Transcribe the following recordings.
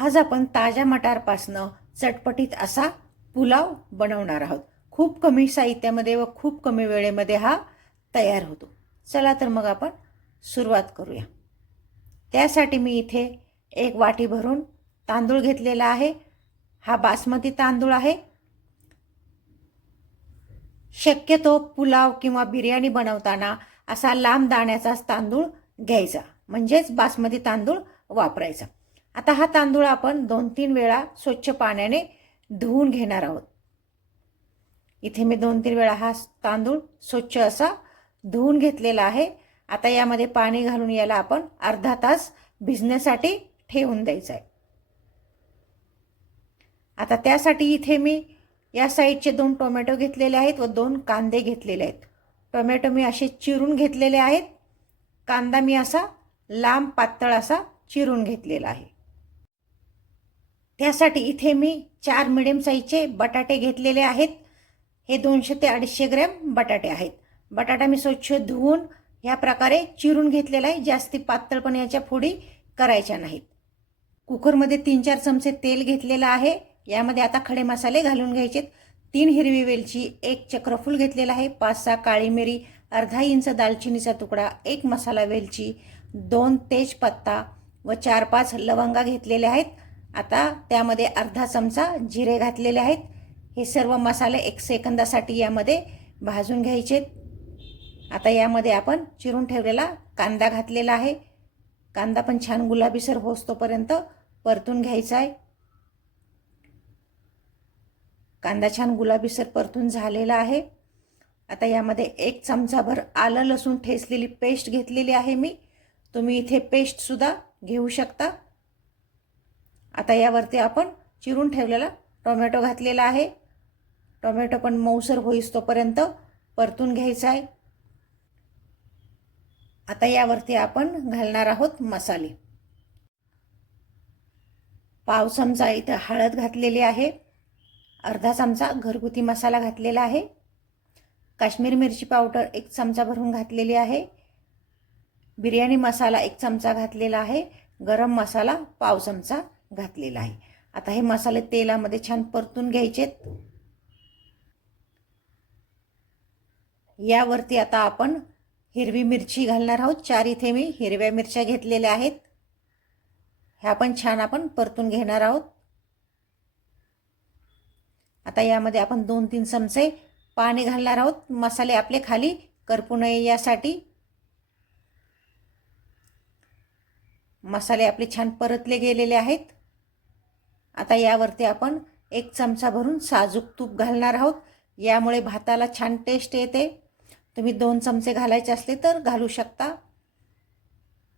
आज आपण ताज्या मटारपासनं चटपटीत असा पुलाव बनवणार आहोत. खूप कमी साहित्यामध्ये व खूप कमी वेळेमध्ये हा तयार होतो. चला तर मग आपण सुरुवात करूया. त्यासाठी मी इथे एक वाटी भरून तांदूळ घेतलेला आहे. हा बासमती तांदूळ आहे. शक्यतो पुलाव किंवा बिर्याणी बनवताना असा लांब दाण्याचाच तांदूळ घ्यायचा. म्हणजेच बासमती तांदूळ वापरायचा. आता हा तांदूळ आपण दोन तीन वेळा स्वच्छ पाण्याने धुवून घेणार आहोत. इथे मी दोन तीन वेळा हा तांदूळ स्वच्छ असा धुवून घेतलेला आहे. आता यामध्ये पाणी घालून याला आपण अर्धा तास भिजण्यासाठी ठेवून द्यायचं आहे. आता त्यासाठी इथे मी या साईडचे दोन टोमॅटो घेतलेले आहेत व दोन कांदे घेतलेले आहेत. टोमॅटो मी असे चिरून घेतलेले आहेत. कांदा मी असा लांब पातळ असा चिरून घेतलेला आहे. त्यासाठी इथे मी चार मिडियम साईजचे बटाटे घेतलेले आहेत. हे दोनशे ते अडीचशे ग्रॅम बटाटे आहेत. बटाटा मी स्वच्छ धुवून ह्या प्रकारे चिरून घेतलेला आहे. जास्ती पातळ पण याच्या फोडी करायच्या नाहीत. कुकरमध्ये तीन चार चमचे तेल घेतलेलं आहे. यामध्ये आता खडे मसाले घालून घ्यायचेत. तीन हिरवी वेलची एक चक्रफूल घेतलेला आहे. पाच सहा काळी मिरी अर्धा इंच दालचिनीचा तुकडा एक मसाला वेलची दोन तेजपत्ता व चार पाच लवंगा घेतलेल्या आहेत. आता त्यामध्ये अर्धा चमचा जिरे घातलेले आहेत. हे सर्व मसाले एक सेकंदासाठी यामध्ये भाजून घ्यायचे. आता यामध्ये आपण चिरून ठेवलेला कांदा घातलेला आहे. कांदा पण छान गुलाबीसर होस्तोपर्यंत परतून घ्यायचा आहे. कांदा छान गुलाबीसर परतून झालेला आहे. आता यामध्ये एक चमचाभर आलं लसूण ठेचलेली पेस्ट घेतलेली आहे मी. तुम्ही इथे पेस्टसुद्धा घेऊ शकता. आता यावरती आपण चिरून ठेवलेला टोमॅटो घातलेला आहे. टोमॅटो पण मऊसर होईस तोपर्यंत परतून घ्यायचा आहे. आता यावरती आपण घालणार आहोत मसाले. पाव चमचा इथं हळद घातलेली आहे. अर्धा चमचा घरगुती मसाला घातलेला आहे. काश्मीर मिरची पावडर एक चमचा भरून घातलेली आहे. बिर्याणी मसाला एक चमचा घातलेला आहे. गरम मसाला पाव चमचा. घातलेला आहे. आता हे मसाले तेलामध्ये छान परतून घ्यायचेत. यावरती आता आपण हिरवी मिरची घालणार आहोत. चार इथे मी हिरव्या मिरच्या घेतलेल्या आहेत. ह्या पण छान आपण परतून घेणार आहोत. आता यामध्ये आपण दोन तीन चमचे पाणी घालणार आहोत. मसाले आपले खाली करपू नये यासाठी. मसाले आपले छान परतले गेलेले आहेत. आता यावरती आपण एक चमचा भरून साजूक तूप घालणार आहोत. यामुळे भाताला छान टेस्ट येते. तुम्ही दोन चमचे घालायचे असले तर घालू शकता.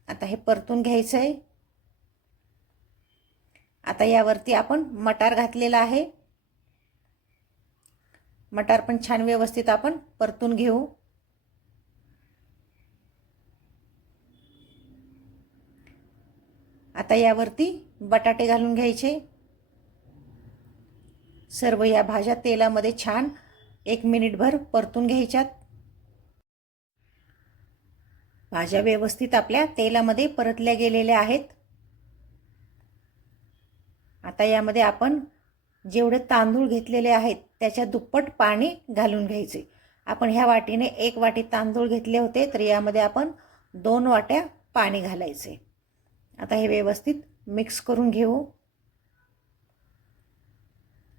आता हे परतून घ्यायचं आहे आता यावरती आपण मटार घातलेला आहे. मटार पण छान व्यवस्थित आपण परतून घेऊ. आता यावरती बटाटे घालून घ्यायचे. सर्व या भाज्या तेलामध्ये छान एक मिनिटभर परतून घ्यायच्यात. भाज्या व्यवस्थित आपल्या तेलामध्ये परतल्या गेलेल्या आहेत. आता यामध्ये आपण जेवढे तांदूळ घेतलेले आहेत त्याच्या दुप्पट पाणी घालून घ्यायचे. आपण ह्या वाटीने एक वाटी तांदूळ घेतले होते तर यामध्ये आपण दोन वाट्या पाणी घालायचे. आता हे व्यवस्थित मिक्स करून घेऊ.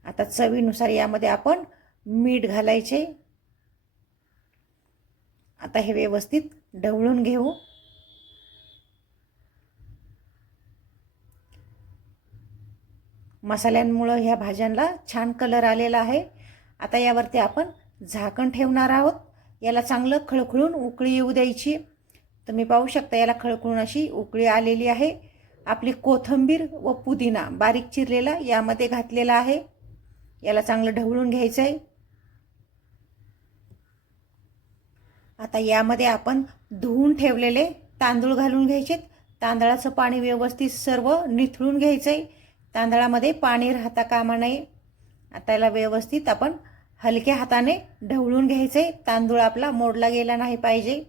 आता चवीनुसार यामध्ये आपण मीठ घालायचे. आता हे व्यवस्थित ढवळून घेऊ. मसाल्यांमुळं ह्या भाज्यांना छान कलर आलेला आहे. आता यावरती आपण झाकण ठेवणार आहोत. याला चांगलं खळखळून उकळी येऊ द्यायची. तुम्ही पाहू शकता याला खळखळून अशी उकळी आलेली आहे. आपली कोथंबीर व पुदिना बारीक चिरलेला यामध्ये घातलेला आहे. याला चांगलं ढवळून घ्यायचं आहे आता यामध्ये आपण धुवून ठेवलेले तांदूळ घालून घ्यायचे तांदळाचं पाणी व्यवस्थित सर्व निथळून घ्यायचं आहे तांदळामध्ये पाणी राहता कामा नये. आता याला व्यवस्थित आपण हलक्या हाताने ढवळून घ्यायचं आहे तांदूळ आपला मोडला गेला नाही पाहिजे.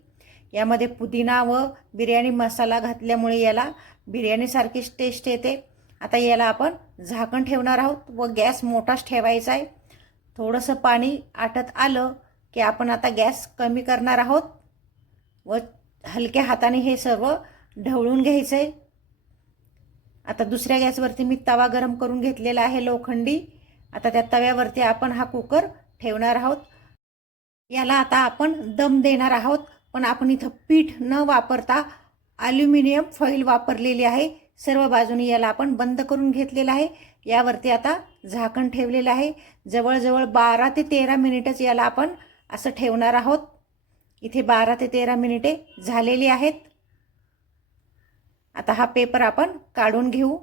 यामध्ये पुदिना व बिर्याणी मसाला घातल्यामुळे याला बिर्याणीसारखीच टेस्ट येते. आता याला आपण झाकण ठेवणार आहोत व गॅस मोठाच ठेवायचा आहे. थोडंसं पाणी आटत आलं की आपण आता गॅस कमी करणार आहोत व हलक्या हाताने हे सर्व ढवळून घ्यायचं आहे आता दुसऱ्या गॅसवरती मी तवा गरम करून घेतलेला आहे लोखंडी. आता त्या तव्यावरती आपण हा कुकर ठेवणार आहोत. याला आता आपण दम देणार आहोत पण आपण इथं पीठ न वापरता ॲल्युमिनियम फॉईल वापरलेली आहे. सर्व बाजूनी याला आपण बंद करून घेतलेलं आहे. यावरती आता झाकण ठेवलेलं आहे. जवळजवळ बारा ते तेरा मिनिटच याला आपण असं ठेवणार आहोत. इथे बारा ते तेरा मिनिटे झालेली आहेत. आता हा पेपर आपण काढून घेऊ.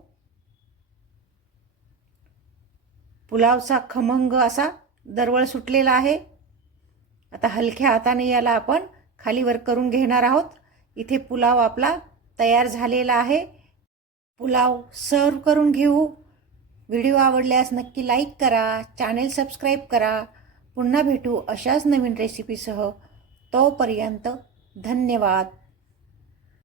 पुलावचा खमंग असा दरवळ सुटलेला आहे. आता हलक्या हाताने याला आपण खालीवर करून घेणार आहोत. इथे पुलाव आपला तयार झालेला आहे. पुलाव सर्व करून घेऊ. व्हिडिओ आवडल्यास नक्की लाईक करा चॅनेल सबस्क्राईब करा. पुन्हा भेटू अशाच नवीन रेसिपीसह. तोपर्यंत धन्यवाद.